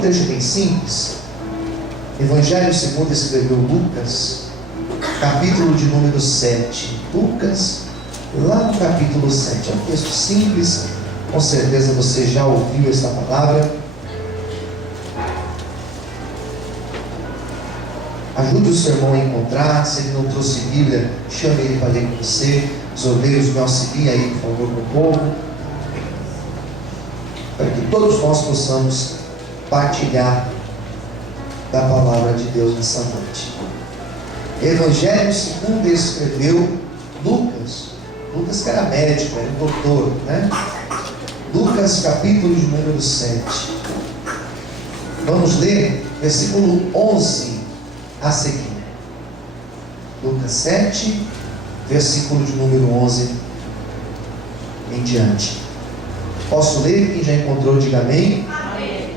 um trecho bem simples. Evangelho segundo escreveu Lucas, capítulo de número 7. Lucas, lá no capítulo 7. É um texto simples, com certeza você já ouviu esta palavra. Ajude o seu irmão a encontrar. Se ele não trouxe Bíblia, chame ele para ler com você. Os obreiros me auxiliem aí, por favor, com o povo, para que todos nós possamos partilhar da palavra de Deus nessa noite. Evangelho segundo escreveu Lucas. Lucas que era médico, era um doutor, né? Lucas capítulo de número 7. Vamos ler versículo 11 a seguir. Lucas 7, versículo de número 11 em diante. Posso ler? Quem já encontrou, diga amém. Amém.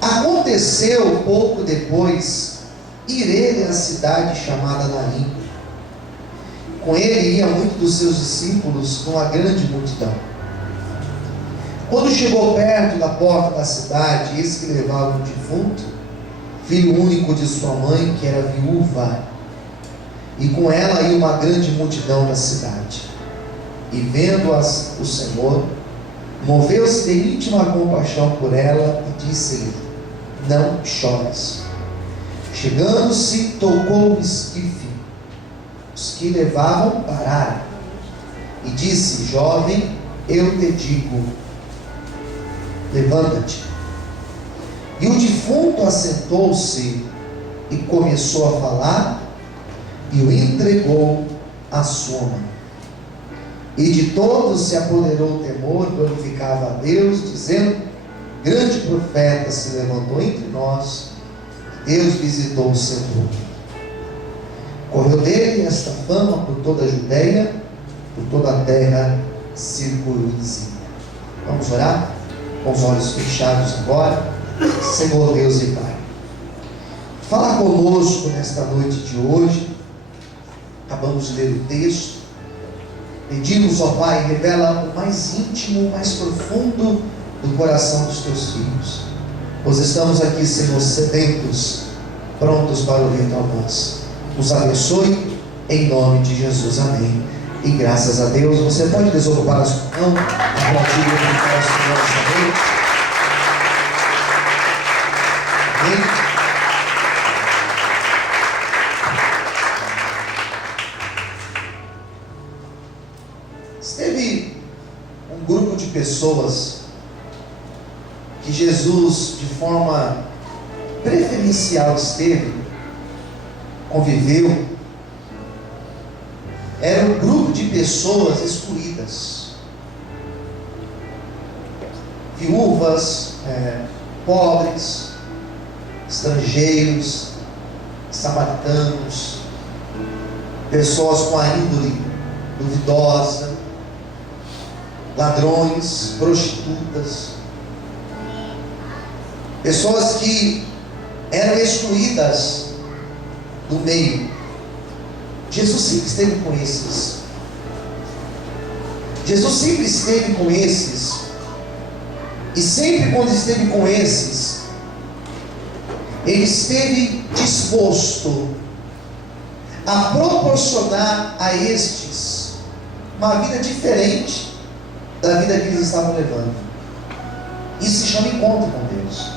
Aconteceu pouco depois ir ele à cidade chamada Naim. Com ele ia muito dos seus discípulos, com uma grande multidão. Quando chegou perto da porta da cidade, eis que levava um defunto, filho único de sua mãe, que era viúva, e com ela ia uma grande multidão da cidade. E vendo-as o Senhor, moveu-se de íntima compaixão por ela e disse-lhe: não chores. Chegando-se, tocou o esquife. Os que levavam pararam e disse: jovem, eu te digo, levanta-te. E o defunto assentou-se e começou a falar, e o entregou à sua mãe. E de todos se apoderou o temor, glorificava a Deus, dizendo: grande profeta se levantou entre nós, Deus visitou o seu povo. Correu dele esta fama por toda a Judeia, por toda a terra circunvizinha. Vamos orar? Com os olhos fechados agora. Senhor Deus e Pai, fala conosco nesta noite de hoje. Acabamos de ler o texto. Pedimos, ó Pai, revela o mais íntimo, o mais profundo do coração dos teus filhos. Pois estamos aqui, Senhor, sedentos, prontos para ouvir tua voz. Nos abençoe, em nome de Jesus, amém. E graças a Deus, você pode desocupar a sua mão, aplaudir o Senhor esta noite. Amém. Esteve um grupo de pessoas que Jesus, de forma preferencial, conviveu. Era um grupo de pessoas excluídas, viúvas, pobres, estrangeiros, samaritanos, pessoas com a índole duvidosa, ladrões, prostitutas, pessoas que eram excluídas do meio. Jesus sempre esteve com esses. Jesus sempre esteve com esses. E sempre quando esteve com esses, Ele esteve disposto a proporcionar a estes uma vida diferente da vida que eles estavam levando. Isso se chama encontro com Deus.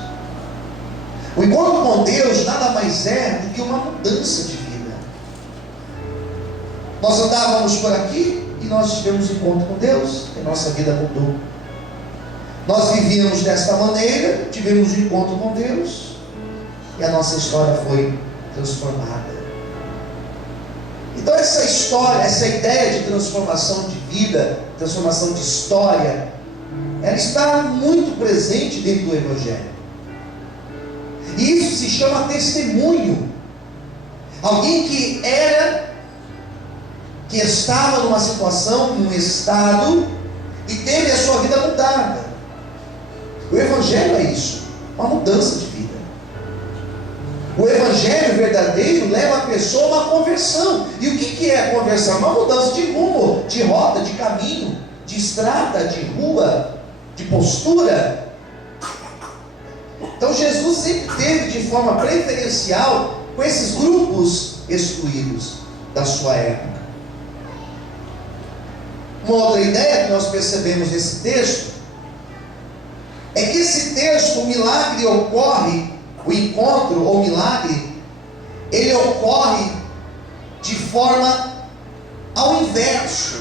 O encontro com Deus nada mais é do que uma mudança de vida. Nós andávamos por aqui e nós tivemos encontro com Deus, e nossa vida mudou. Nós vivíamos desta maneira, tivemos um encontro com Deus, e a nossa história foi transformada. Então essa história, essa ideia de transformação de vida, transformação de história, ela está muito presente dentro do Evangelho. E isso se chama testemunho. Alguém que estava numa situação, num estado, e teve a sua vida mudada. O Evangelho é isso, uma mudança de vida. O Evangelho verdadeiro leva a pessoa a uma conversão. E o que é a conversão? Uma mudança de rumo, de rota, de caminho, de estrada, de rua, de postura. Então Jesus sempre teve de forma preferencial com esses grupos excluídos da sua época. Uma outra ideia que nós percebemos nesse texto é que esse texto, o milagre ocorre, o encontro ou milagre, ele ocorre de forma ao inverso.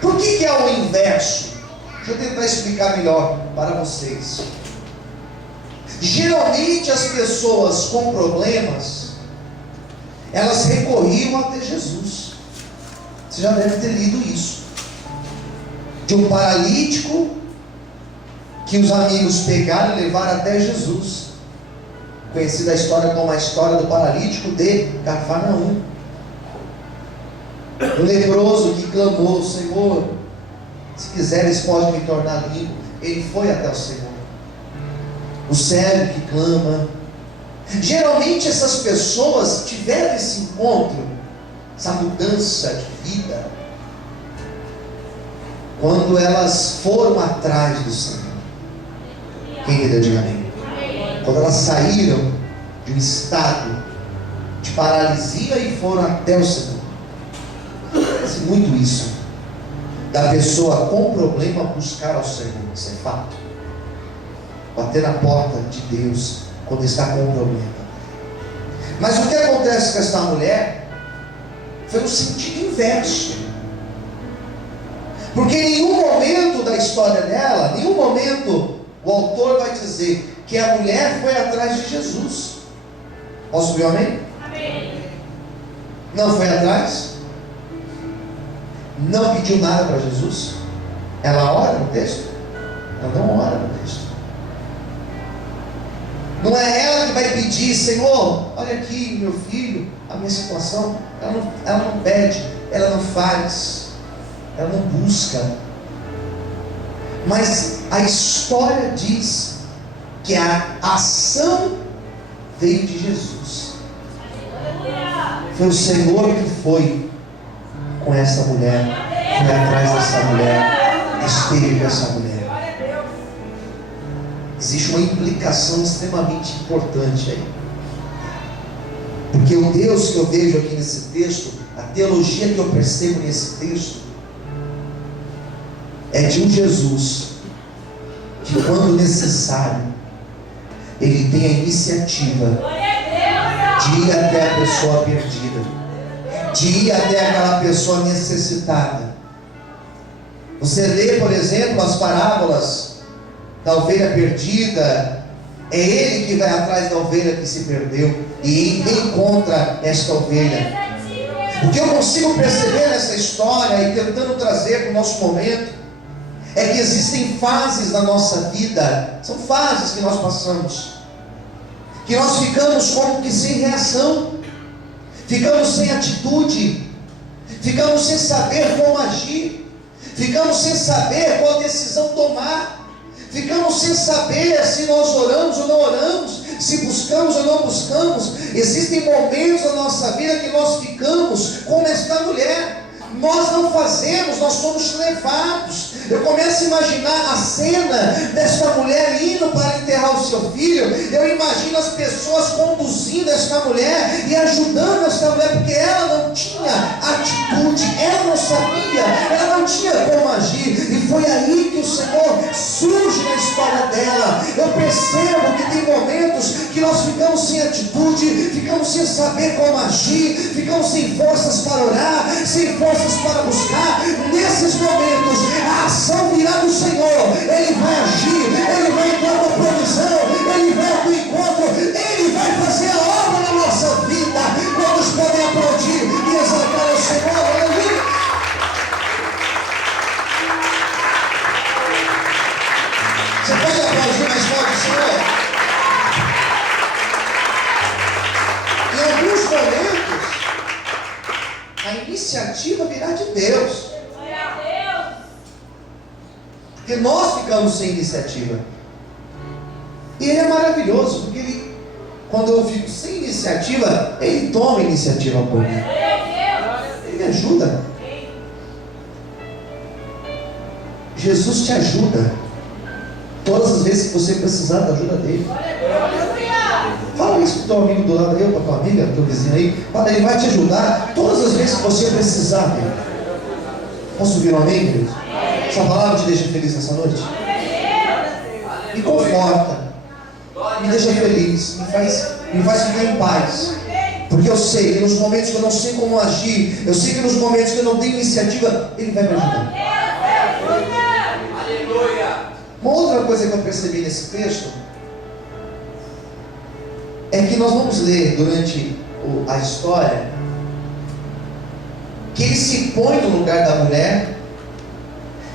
Por que é ao inverso? Deixa eu tentar explicar melhor para vocês. Geralmente as pessoas com problemas, elas recorriam até Jesus. Você já deve ter lido isso. De um paralítico que os amigos pegaram e levaram até Jesus. Conhecida a história como a história do paralítico de Cafarnaum. O leproso que clamou: Senhor, se quiseres pode me tornar limpo. Ele foi até o Senhor. O cego que clama. Geralmente essas pessoas tiveram esse encontro, essa mudança de vida, quando elas foram atrás do Senhor. Quem entendeu, diga amém. Quando elas saíram de um estado de paralisia e foram até o Senhor. Acontece muito isso, da pessoa com problema buscar ao Senhor. Isso é fato. Bater na porta de Deus quando está com um problema. Mas o que acontece com esta mulher foi no sentido inverso. Porque em nenhum momento da história dela, em nenhum momento o autor vai dizer que a mulher foi atrás de Jesus. Posso ouvir um amém? Amém. Não foi atrás? Não pediu nada para Jesus? Ela ora no texto? Ela não ora no texto. Não é ela que vai pedir: Senhor, olha aqui meu filho, a minha situação. Ela não pede, ela não faz, ela não busca. Mas a história diz que a ação veio de Jesus. Foi o Senhor que foi com essa mulher, foi atrás dessa mulher, esteve com essa mulher. Existe uma implicação extremamente importante aí. Porque o Deus que eu vejo aqui nesse texto, a teologia que eu percebo nesse texto, é de um Jesus que, quando necessário, Ele tem a iniciativa de ir até a pessoa perdida, de ir até aquela pessoa necessitada. Você lê, por exemplo, as parábolas da ovelha perdida. É Ele que vai atrás da ovelha que se perdeu e encontra esta ovelha. O que eu consigo perceber nessa história e tentando trazer para o nosso momento é que existem fases na nossa vida, são fases que nós passamos, que nós ficamos como que sem reação, ficamos sem atitude, ficamos sem saber como agir, ficamos sem saber qual decisão tomar, ficamos sem saber se nós oramos ou não oramos, se buscamos ou não buscamos. Existem momentos na nossa vida que nós ficamos como esta mulher. Nós não fazemos, nós somos levados. Eu começo a imaginar a cena desta mulher indo para enterrar o seu filho. Eu imagino as pessoas conduzindo esta mulher e ajudando esta mulher, porque ela não tinha atitude, ela não sabia, ela não tinha como agir. E foi aí que o Senhor surge na história dela. Eu percebo que tem momentos que nós ficamos sem atitude, ficamos sem saber como agir, ficamos sem forças para orar, sem forças para buscar. Nesses momentos a ação virá do Senhor. Ele vai agir, Ele vai entrar com provisão, Ele vai ao encontro, Ele vai fazer a obra na nossa vida. Todos podem aplaudir e exaltar o Senhor. Aleluia. Você pode aplaudir mais forte o Senhor? Em alguns momentos a iniciativa virá de Deus. Porque nós ficamos sem iniciativa. E Ele é maravilhoso, porque Ele, quando eu fico sem iniciativa, Ele toma a iniciativa por mim. Ele me ajuda. Jesus te ajuda. Todas as vezes que você precisar da ajuda dele. Fala isso pro teu amigo do lado, eu, pra tua amiga, teu vizinho aí. Fala, ele vai te ajudar todas as vezes que você precisar dele. Posso ouvir um amém, querido? Essa palavra te deixa feliz nessa noite? Me conforta, me deixa feliz, me faz ficar em paz. Porque eu sei que nos momentos que eu não sei como agir, eu sei que nos momentos que eu não tenho iniciativa, Ele vai me ajudar. Uma outra coisa que eu percebi nesse texto é que nós vamos ler durante a história que ele se põe no lugar da mulher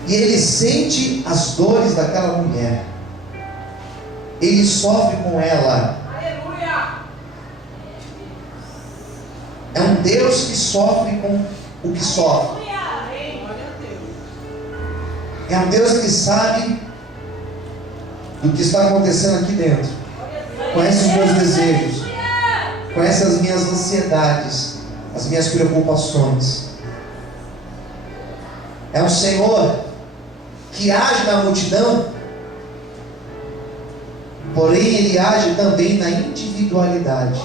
e ele sente as dores daquela mulher. Ele sofre com ela. É um Deus que sofre com o que sofre. É um Deus que sabe do que está acontecendo aqui dentro. Conhece os meus desejos. Conhece as minhas ansiedades, as minhas preocupações. É um Senhor que age na multidão, porém Ele age também na individualidade.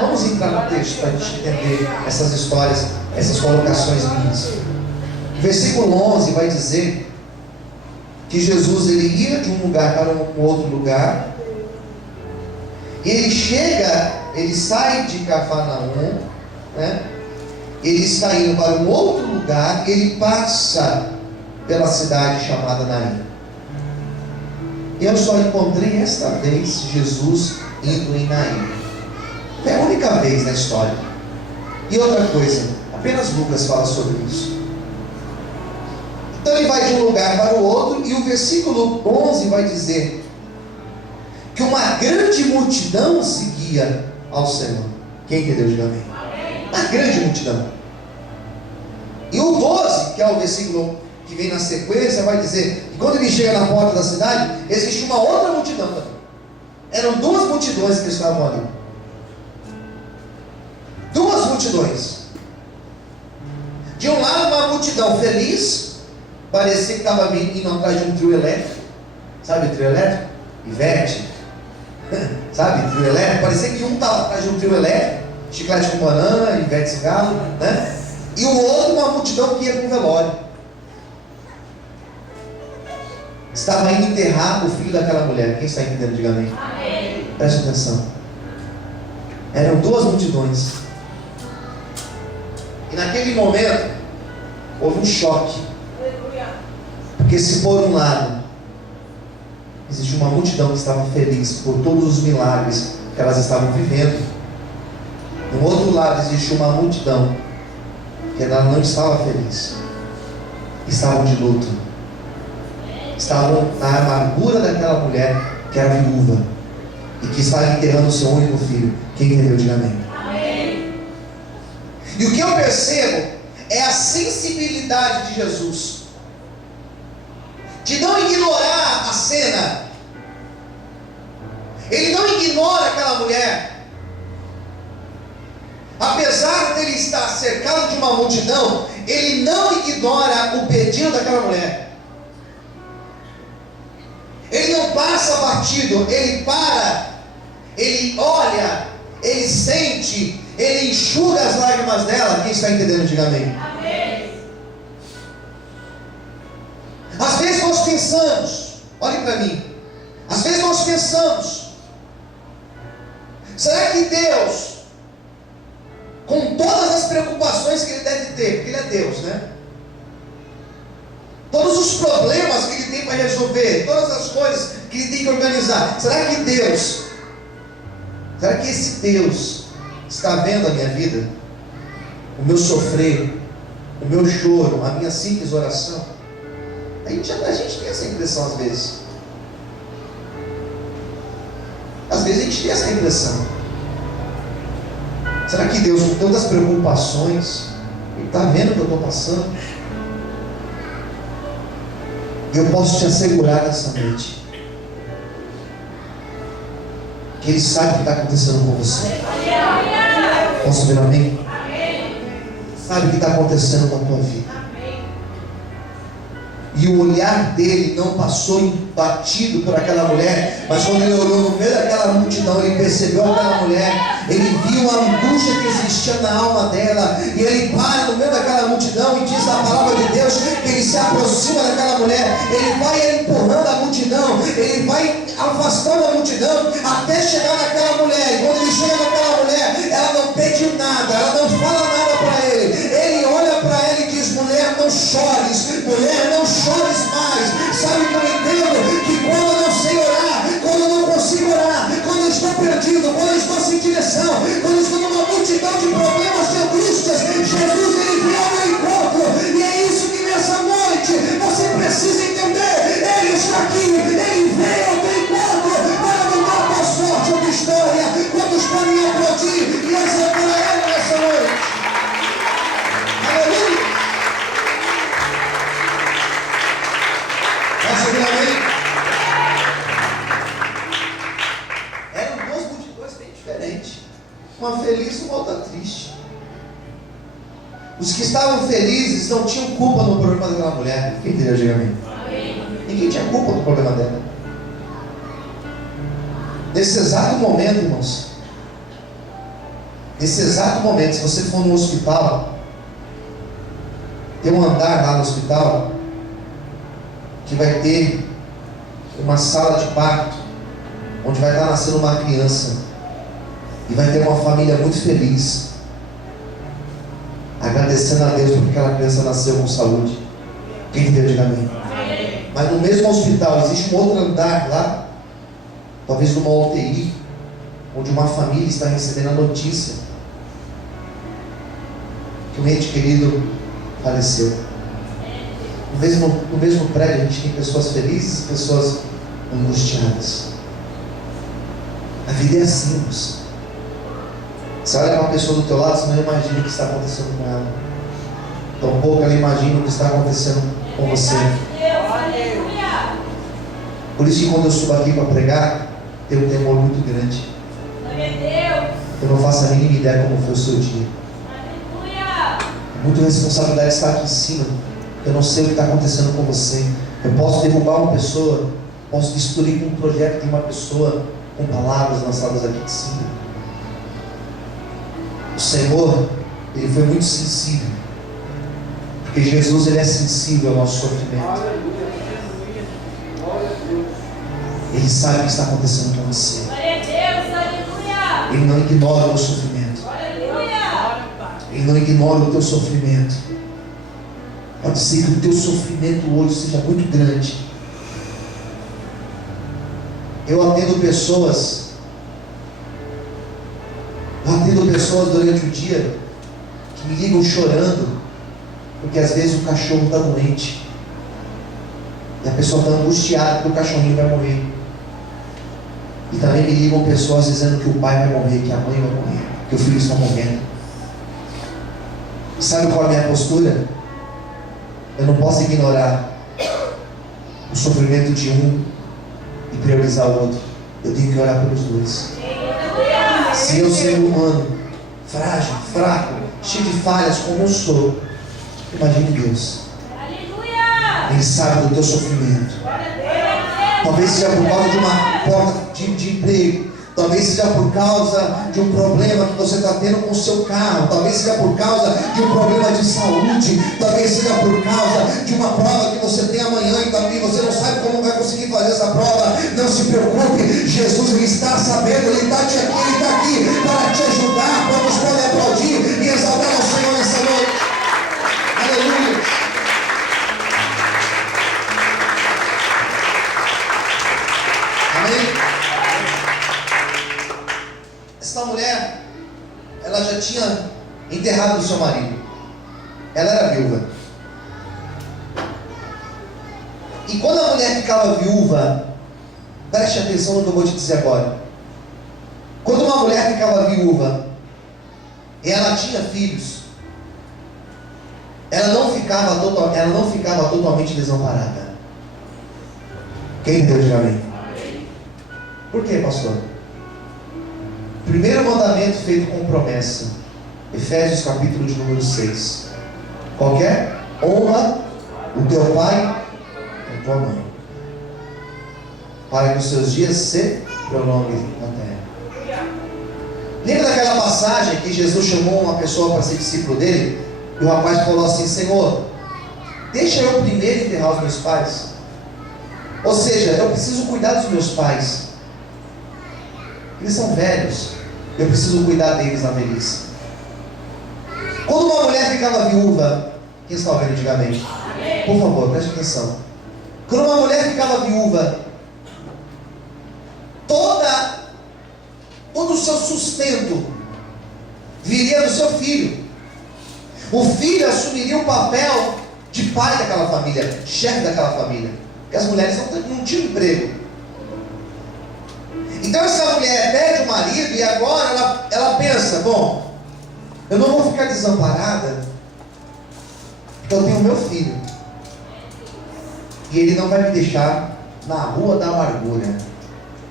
Vamos entrar no texto para a gente entender essas histórias, essas colocações minhas. O versículo 11 vai dizer que Jesus ele ia de um lugar para um outro lugar, e ele sai de Cafarnaum, né? Ele está indo para um outro lugar, ele passa pela cidade chamada Naim. Eu só encontrei esta vez Jesus indo em Naim. É a única vez na história. E outra coisa, apenas Lucas fala sobre isso. Então ele vai de um lugar para o outro, e o versículo 11 vai dizer que uma grande multidão seguia ao Senhor. Quem entendeu? Diga amém. Uma grande multidão. E o 12, que é o versículo que vem na sequência, vai dizer que quando ele chega na porta da cidade, existe uma outra multidão também. Eram duas multidões que estavam ali. Duas multidões. De um lado, uma multidão feliz, parecia que estava indo atrás de um trio elétrico. Sabe o trio elétrico? Ivete. Sabe, trio elétrico? Parecia que um estava atrás de um trio elétrico, chiclete com banana, Ivete cigarro, né? E o outro, uma multidão que ia para o velório. Estava indo enterrar o filho daquela mulher. Quem está entendendo? Diga amém. Amém. Preste atenção. Eram duas multidões. E naquele momento houve um choque. Porque se por um lado existe uma multidão que estava feliz por todos os milagres que elas estavam vivendo, do outro lado existe uma multidão que ela não estava feliz, estavam de luto, estavam na amargura daquela mulher que era viúva e que estava enterrando o seu único filho. Quem entendeu? Diga amém. Amém. E o que eu percebo é a sensibilidade de Jesus, de não ignorar a cena. Ele não ignora aquela mulher. Apesar dele estar cercado de uma multidão, ele não ignora o pedido daquela mulher. Ele não passa batido, ele para, ele olha, ele sente, ele enxuga as lágrimas dela. Quem está entendendo? Diga amém. Amém. Às vezes nós pensamos, olhe para mim, às vezes nós pensamos, será que Deus, com todas as preocupações que Ele deve ter, porque Ele é Deus, né? Todos os problemas que Ele tem para resolver, todas as coisas que Ele tem que organizar, será que Deus, será que esse Deus está vendo a minha vida? O meu sofrer, o meu choro, a minha simples oração? A gente tem essa impressão às vezes. Às vezes a gente tem essa impressão. Será que Deus, com tantas preocupações, Ele está vendo o que eu estou passando? Eu posso te assegurar nessa noite que Ele sabe o que está acontecendo com você. Posso ver amém? Sabe o que está acontecendo com a tua vida. E o olhar dele não passou batido por aquela mulher, mas quando ele olhou no meio daquela multidão, ele percebeu aquela mulher, ele viu a angústia que existia na alma dela, e ele para no meio daquela multidão e diz a palavra de Deus que ele se aproxima daquela mulher, ele vai empurrando a multidão, ele vai afastando a multidão até chegar naquela mulher. E quando ele chega naquela mulher, ela não pede nada, ela não fala nada para ele. Ele olha para ela e diz: mulher, não chores, mulher, não chores mais. Sabe que eu entendo? Que quando eu não sei orar, quando eu não consigo orar, quando eu estou perdido, quando eu estou sem direção, quando eu estou numa multidão de problemas, de angústias, Jesus, ele vem ao meu encontro. E é isso que nessa noite você precisa entender. Ele está aqui, ele veio ao teu encontro para mudar a tua sorte, a tua história. Quantos podem aplaudir e exaltar a ele nessa noite? Aleluia! Eram duas multidões bem diferentes, uma feliz e uma outra triste. Os que estavam felizes não tinham culpa no problema daquela mulher. Quem entendeu? Diga amém. Ninguém tinha culpa no problema dela. Nesse exato momento, irmãos, nesse exato momento, se você for no hospital, tem um andar lá no hospital que vai ter uma sala de parto, onde vai estar nascendo uma criança, e vai ter uma família muito feliz, agradecendo a Deus porque aquela criança nasceu com saúde. Quem entendeu? Diga amém. Mas no mesmo hospital existe um outro andar lá, talvez numa UTI, onde uma família está recebendo a notícia que um ente querido faleceu. No mesmo prédio a gente tem pessoas felizes e pessoas angustiadas. A vida é assim, irmãos. Você olha para uma pessoa do teu lado, você não imagina o que está acontecendo com ela. Tampouco ela imagina o que está acontecendo com você. Por isso que quando eu subo aqui para pregar, tenho um temor muito grande. Eu não faço a mínima ideia como foi o seu dia. É muita responsabilidade estar aqui em cima. Eu não sei o que está acontecendo com você. Eu posso derrubar uma pessoa, posso destruir com um projeto de uma pessoa, com palavras lançadas aqui de cima. O Senhor, Ele foi muito sensível, porque Jesus, Ele é sensível ao nosso sofrimento. Ele sabe o que está acontecendo com você. Ele não ignora o teu sofrimento. Ele não ignora o teu sofrimento. Pode ser que o teu sofrimento hoje seja muito grande. Eu atendo pessoas durante o dia que me ligam chorando, porque às vezes o cachorro está doente e a pessoa está angustiada porque o cachorrinho vai morrer. E também me ligam pessoas dizendo que o pai vai morrer, que a mãe vai morrer, que o filho está morrendo. Sabe qual é a minha postura? Eu não posso ignorar o sofrimento de um e priorizar o outro. Eu tenho que orar pelos dois. Se eu, ser humano, frágil, fraco, cheio de falhas como eu sou, imagine Deus. Ele sabe do teu sofrimento. Talvez seja por causa de uma porta de emprego, talvez seja por causa de um problema que você está tendo com o seu carro, talvez seja por causa de um problema de saúde, talvez seja por causa de uma prova que você tem amanhã e também você não sabe como vai conseguir fazer essa prova. Não se preocupe, Jesus, Ele está sabendo, Ele está aqui, Ele está aqui para te ajudar. Quantos podem aplaudir e exaltar ao Senhor nessa noite? Aleluia. Amém? Essa mulher, ela já tinha enterrado o seu marido. Ela era viúva. E quando a mulher ficava viúva, preste atenção no que eu vou te dizer agora. Quando uma mulher ficava viúva e ela tinha filhos, ela não ficava totalmente desamparada. Quem entendeu? Diga amém. Por quê, pastor? Primeiro mandamento feito com promessa, Efésios capítulo de número 6. Qual que é? Honra o teu pai tua mão, para que os seus dias se prolonguem na terra. Lembra daquela passagem que Jesus chamou uma pessoa para ser discípulo dele? E o rapaz falou assim: Senhor, deixa eu primeiro enterrar os meus pais. Ou seja, eu preciso cuidar dos meus pais. Eles são velhos, eu preciso cuidar deles na velhice. Quando uma mulher ficava viúva, quem está ouvindo, diga amém. Por favor, preste atenção. Quando uma mulher ficava viúva, todo o seu sustento viria do seu filho. O filho assumiria o papel de pai daquela família, chefe daquela família. Porque as mulheres não tinham emprego. Então essa mulher perde o marido e agora ela pensa: bom, eu não vou ficar desamparada, porque eu tenho meu filho. E ele não vai me deixar na rua da amargura.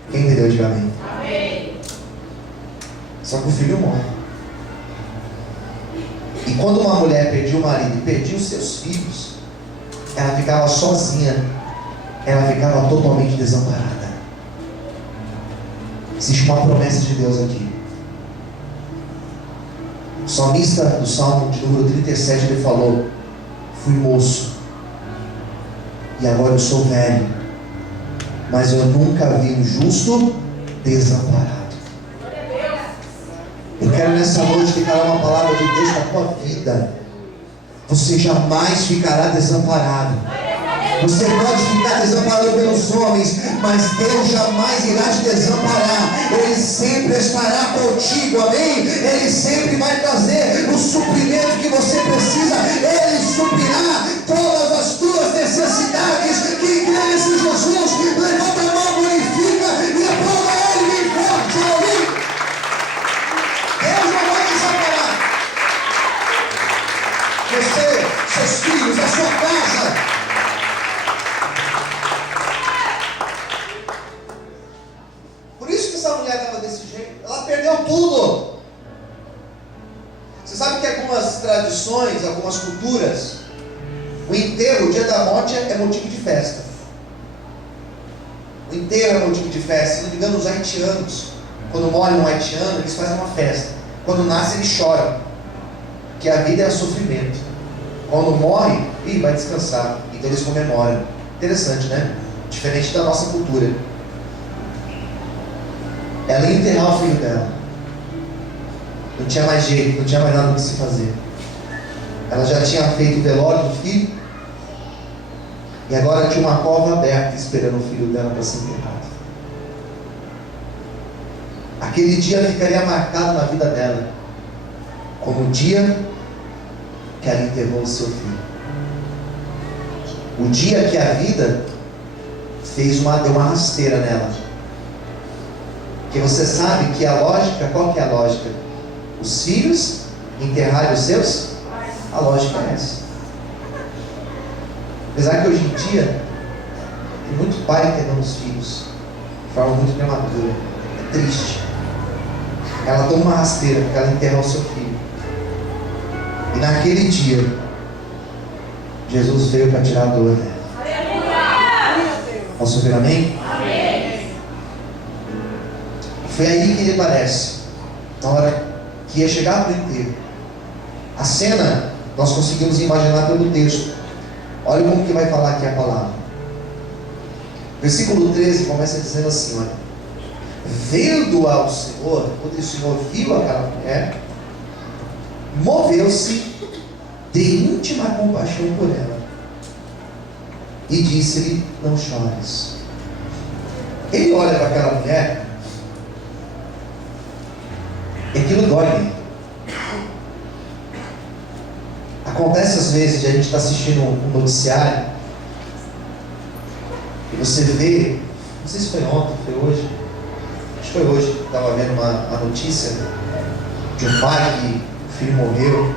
Quem entendeu, diga amém. Amém. Só que o filho morre. E quando uma mulher perdia o marido e perdia os seus filhos, ela ficava sozinha, ela ficava totalmente desamparada. Existe uma promessa de Deus aqui. O salmista do Salmo de número 37, ele falou: fui moço e agora eu sou velho, mas eu nunca vi um justo desamparado. Eu quero nessa noite declarar uma palavra de Deus na tua vida. Você jamais ficará desamparado. Você pode ficar desamparado pelos homens, mas Deus jamais irá te desamparar. Ele sempre estará contigo, amém? Ele sempre vai trazer o suprimento que você precisa. Ele suprirá todas as tuas necessidades. Quem crê nesse Jesus, levanta a mão, glorifica e aplauda Ele bem forte, amém? Deus não vai desamparar você, seus filhos, a sua casa. Perdeu tudo. Você sabe que algumas tradições, algumas culturas, o enterro, o dia da morte é motivo de festa. O enterro é motivo de festa. Se não me engano, os haitianos, quando morre um haitiano, eles fazem uma festa. Quando nasce, eles choram, que a vida é sofrimento. Quando morre, vai descansar. Então eles comemoram. Interessante, né? Diferente da nossa cultura. Ela ia enterrar o filho dela. Não tinha mais jeito, não tinha mais nada que se fazer. Ela já tinha feito o velório do filho, e agora tinha uma cova aberta esperando o filho dela para ser enterrado. Aquele dia ficaria marcado na vida dela como o dia que ela enterrou o seu filho. O dia que a vida deu uma rasteira nela. Porque você sabe que a lógica, qual que é a lógica? Os filhos enterrarem os seus? A lógica é essa. Apesar que hoje em dia tem muito pai enterrando os filhos de forma muito prematura. É triste. Ela toma uma rasteira porque ela enterrou o seu filho. E naquele dia Jesus veio para tirar a dor dela. Posso ouvir amém? Foi aí que ele aparece, na hora que ia chegar para o enterro. A cena nós conseguimos imaginar pelo texto. Olha como que vai falar aqui a palavra. Versículo 13 começa dizendo assim: olha, vendo-a o Senhor, quando o Senhor viu aquela mulher, moveu-se de íntima compaixão por ela e disse-lhe: não chores. Ele olha para aquela mulher e aquilo dói nele. Acontece às vezes de a gente estar assistindo um noticiário e você vê, não sei se foi ontem, foi hoje, acho que foi hoje, estava vendo uma notícia de um pai que o filho morreu.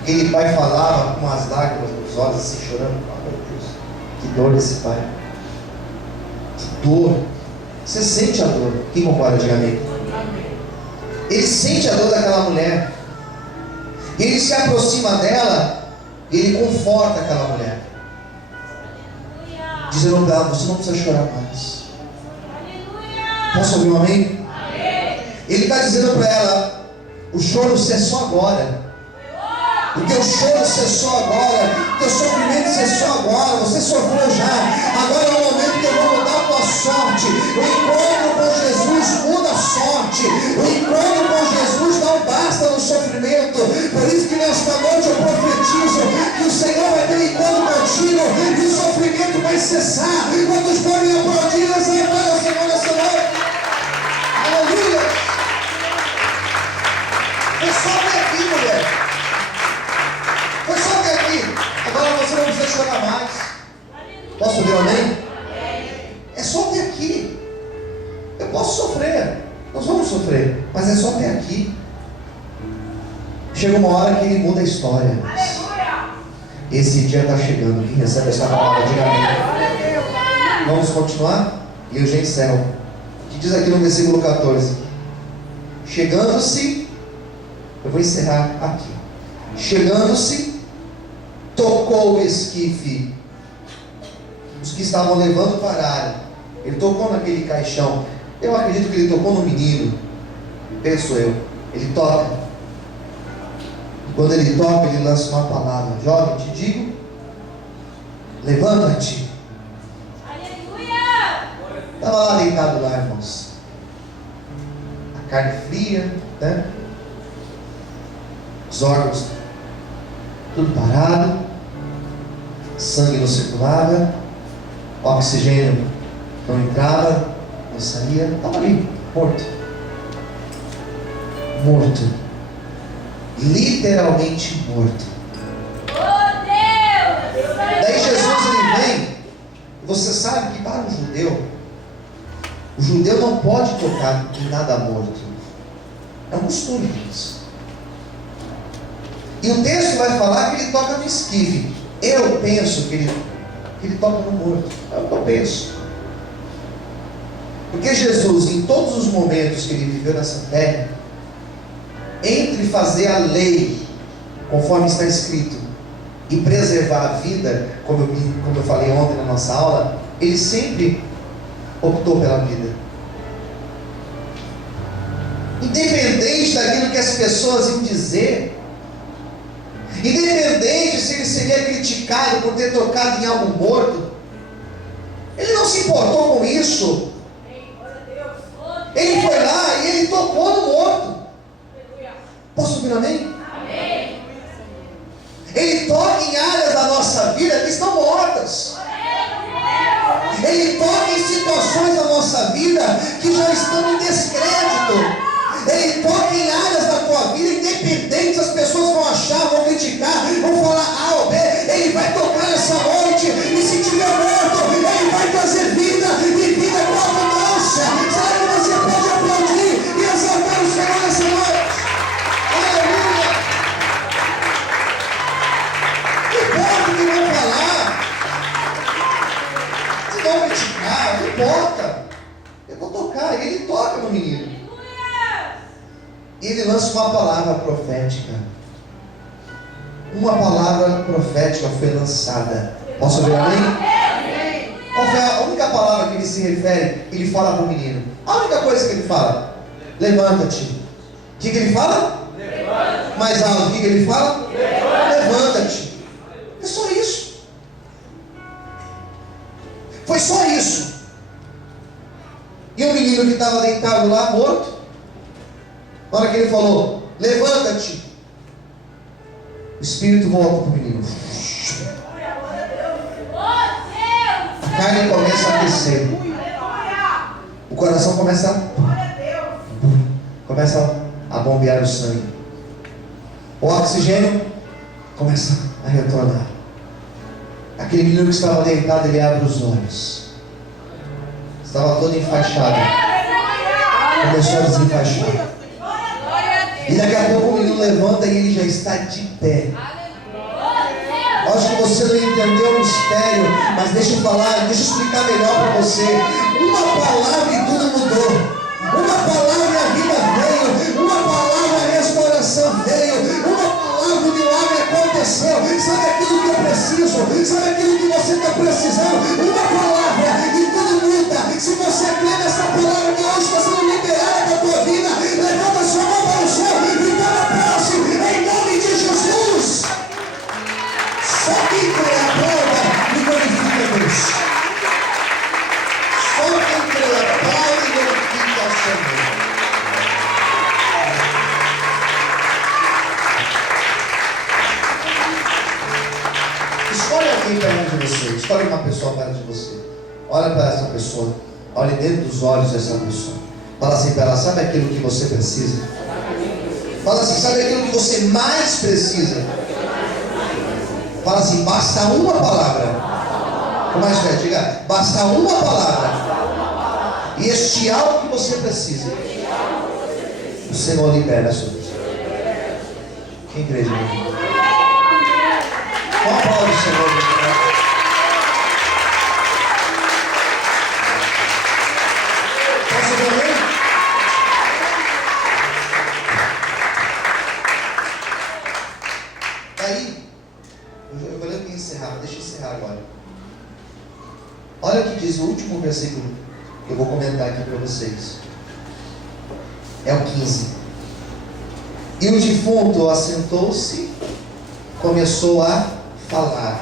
Aquele pai falava com as lágrimas nos olhos, assim, chorando. Oh, meu Deus, que dor desse pai, que dor. Você sente a dor. Quem concorda, diga amém. Ele sente a dor daquela mulher. E ele se aproxima dela e ele conforta aquela mulher. dizendo para ela: você não precisa chorar mais. Posso ouvir um amém? Ele está dizendo para ela: o choro cessou agora. O teu choro cessou agora, o teu sofrimento cessou agora, você sofreu já. Agora é o momento que eu vou mudar a tua sorte. O encontro com Jesus muda a sorte. O encontro com Jesus não basta no sofrimento. Por isso que nesta noite eu profetizo que o Senhor vai ter um encontro contigo e o sofrimento vai cessar. Quantos podem aplaudir essa vitória, Senhor, nessa noite? Aleluia! É só até aqui, mulher. Foi só até aqui. Agora você não precisa chorar mais. Posso ouvir um amém? É só até aqui. Eu posso sofrer. Nós vamos sofrer. Mas é só até aqui. Chega uma hora que ele muda a história. Esse dia está chegando. Quem recebe essa palavra, diga amém. Vamos continuar? E eu já encerro. O que diz aqui no versículo 14? Chegando-se, eu vou encerrar aqui. Chegando-se, tocou o esquife. Os que estavam levando pararam. Ele tocou naquele caixão. Eu acredito que ele tocou no menino. Penso eu. Ele toca. E quando ele toca, ele lança uma palavra: jovem, te digo, levanta-te. Aleluia! Estava lá deitado lá, irmãos. A carne fria, né? Os órgãos tudo parado, sangue não circulava, oxigênio não entrava, não saía, estava ali, morto. Morto. Literalmente morto. Oh, Deus! Daí Jesus ele vem, e você sabe que para o judeu não pode tocar em nada morto. É um costume disso. E o texto vai falar que ele toca no esquife. Eu penso que ele toca no morto. É o que eu penso. Porque Jesus, em todos os momentos que ele viveu nessa terra, entre fazer a lei, conforme está escrito, e preservar a vida, como eu falei ontem na nossa aula, ele sempre optou pela vida. Independente daquilo que as pessoas iam dizer, independente se ele seria criticado por ter tocado em algo morto, ele não se importou com isso. Ele foi lá e ele tocou no morto. Posso ouvir amém? Amém. Ele toca em áreas da nossa vida que estão mortas. Ele toca em situações da nossa vida que já estão em descrédito. Ele toca em áreas da tua vida, independente se as pessoas vão achar, vão criticar, vão falar A ou B. Ele vai tocar nessa noite, e se tiver morto, ele vai trazer vida, e vida com abundância. Será que você pode aplaudir e exaltar o Senhor nessa noite? Aleluia! Não importa o que vão falar, se vão criticar, não importa. Eu vou tocar, e ele toca no menino. E ele lança uma palavra profética. Uma palavra profética foi lançada. Posso ouvir amém? Qual foi a única palavra que ele se refere? Ele fala para o menino. A única coisa que ele fala: levanta-te. O que ele fala? Levanta-te. Mais alto, o que ele fala? Levanta-te. É só isso. Foi só isso. E o menino que estava deitado lá, morto, na hora que ele falou, levanta-te, o espírito volta para o menino. A carne começa a aquecer. O coração começa a bombear o sangue. O oxigênio começa a retornar. Aquele menino que estava deitado, ele abre os olhos. Estava todo enfaixado. Começou a desenfaixar. E daqui a pouco o menino levanta e ele já está de pé. Acho que você não entendeu o mistério, mas deixa eu explicar melhor para você. Uma palavra e tudo mudou. Uma palavra e a vida veio. Uma palavra a restauração veio. Uma palavra o milagre aconteceu. Sabe aquilo que eu preciso? Sabe aquilo que você está precisando? Uma palavra escolhe uma pessoa perto de você. Olha para essa pessoa. Olhe dentro dos olhos dessa pessoa. Fala assim para ela: sabe aquilo que você precisa? Fala assim: sabe aquilo que você mais precisa? Fala assim: basta uma palavra. Com mais fé, diga: basta uma palavra. E este algo que você precisa, o Senhor libera sobre você. Quem crê de mim? Qual a palavra do Senhor? Posso ver? Aí, eu vou ler para encerrar. Deixa eu encerrar agora. Olha o que diz o último versículo que eu vou comentar aqui para vocês. É o 15. E o defunto assentou-se, começou a falar.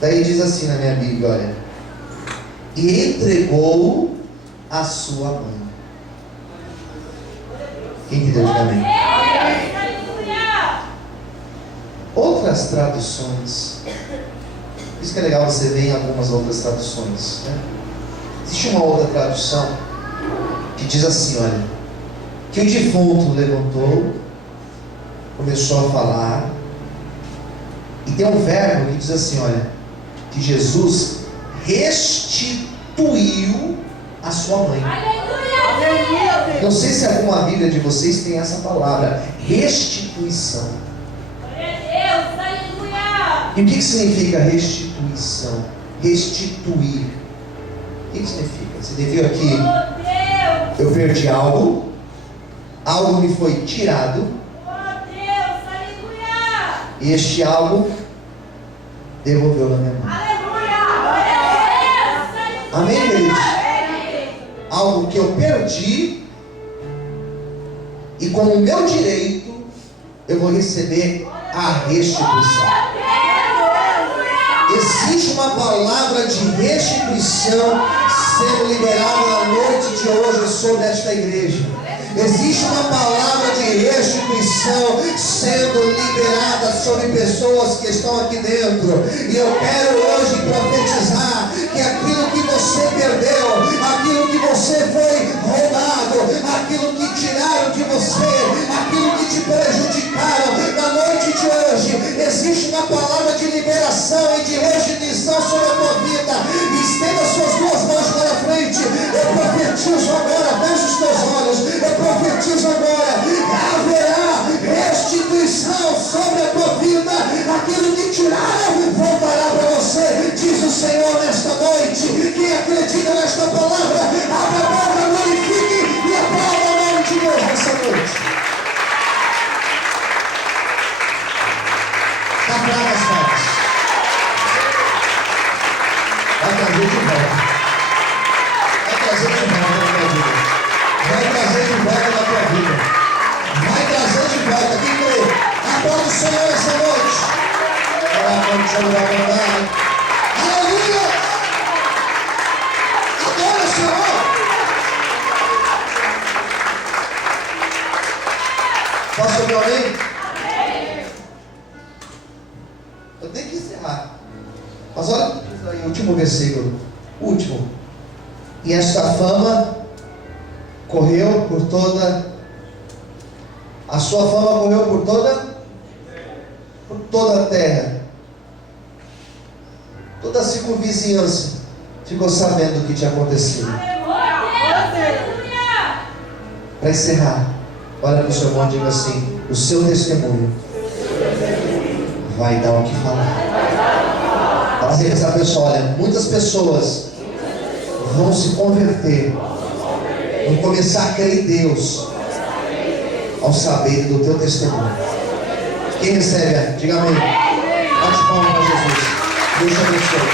Daí diz assim na minha Bíblia, olha: e entregou a sua mãe. Quem entendeu? Diga amém. Outras traduções, por isso que é legal você ver em algumas outras traduções, né? Existe uma outra tradução que diz assim, olha: que o defunto levantou, começou a falar, e tem um verbo que diz assim, olha, que Jesus restituiu a sua mãe. Aleluia! Não sei se alguma Bíblia de vocês tem essa palavra, restituição. E o que significa restituição? Restituir. O que significa? Significa que eu perdi algo, algo me foi tirado, e este algo devolveu na minha mão. Amém, queridos? Algo que eu perdi, e como meu direito, eu vou receber a restituição. Existe uma palavra de restituição sendo liberada na noite de hoje sobre esta igreja. Existe uma palavra de restituição sendo liberada sobre pessoas que estão aqui dentro. E eu quero hoje profetizar que aquilo que você perdeu, aquilo que você foi roubado, aquilo que tiraram de você, aquilo que te prejudicaram, na noite de hoje existe uma palavra de liberação e de restituição sobre a tua vida. Estenda suas duas mãos para frente. Eu profetizo agora, fecha os teus olhos. Eu profetizo agora: haverá restituição sobre a tua vida. Aquilo que tiraram voltará para você, diz o Senhor nesta noite. Quem acredita nesta palavra, abra a boca, glorifique e aplauda o nome de Deus nessa noite. Aplauda as palmas. Vai trazer de volta. Vai trazer de volta na tua vida. Vai trazer de volta na tua vida. Vai trazer de volta. Quem crê? Aplauda o Senhor essa noite. Aleluia! Adora o Senhor. Posso ouvir alguém? Eu tenho que encerrar. Mas olha aí, o último versículo. Último. E esta fama correu por toda. A sua fama correu por toda a terra. Toda a circunvizinhança ficou sabendo o que tinha acontecido. Para encerrar, olha para o seu irmão e diga assim: o seu testemunho vai dar o que falar. Fala assim para essa pessoa: olha, muitas pessoas vão se converter, vão começar a crer em Deus ao saber do teu testemunho. Quem recebe, diga amém. Bate palma para Jesus. Deus te abençoe.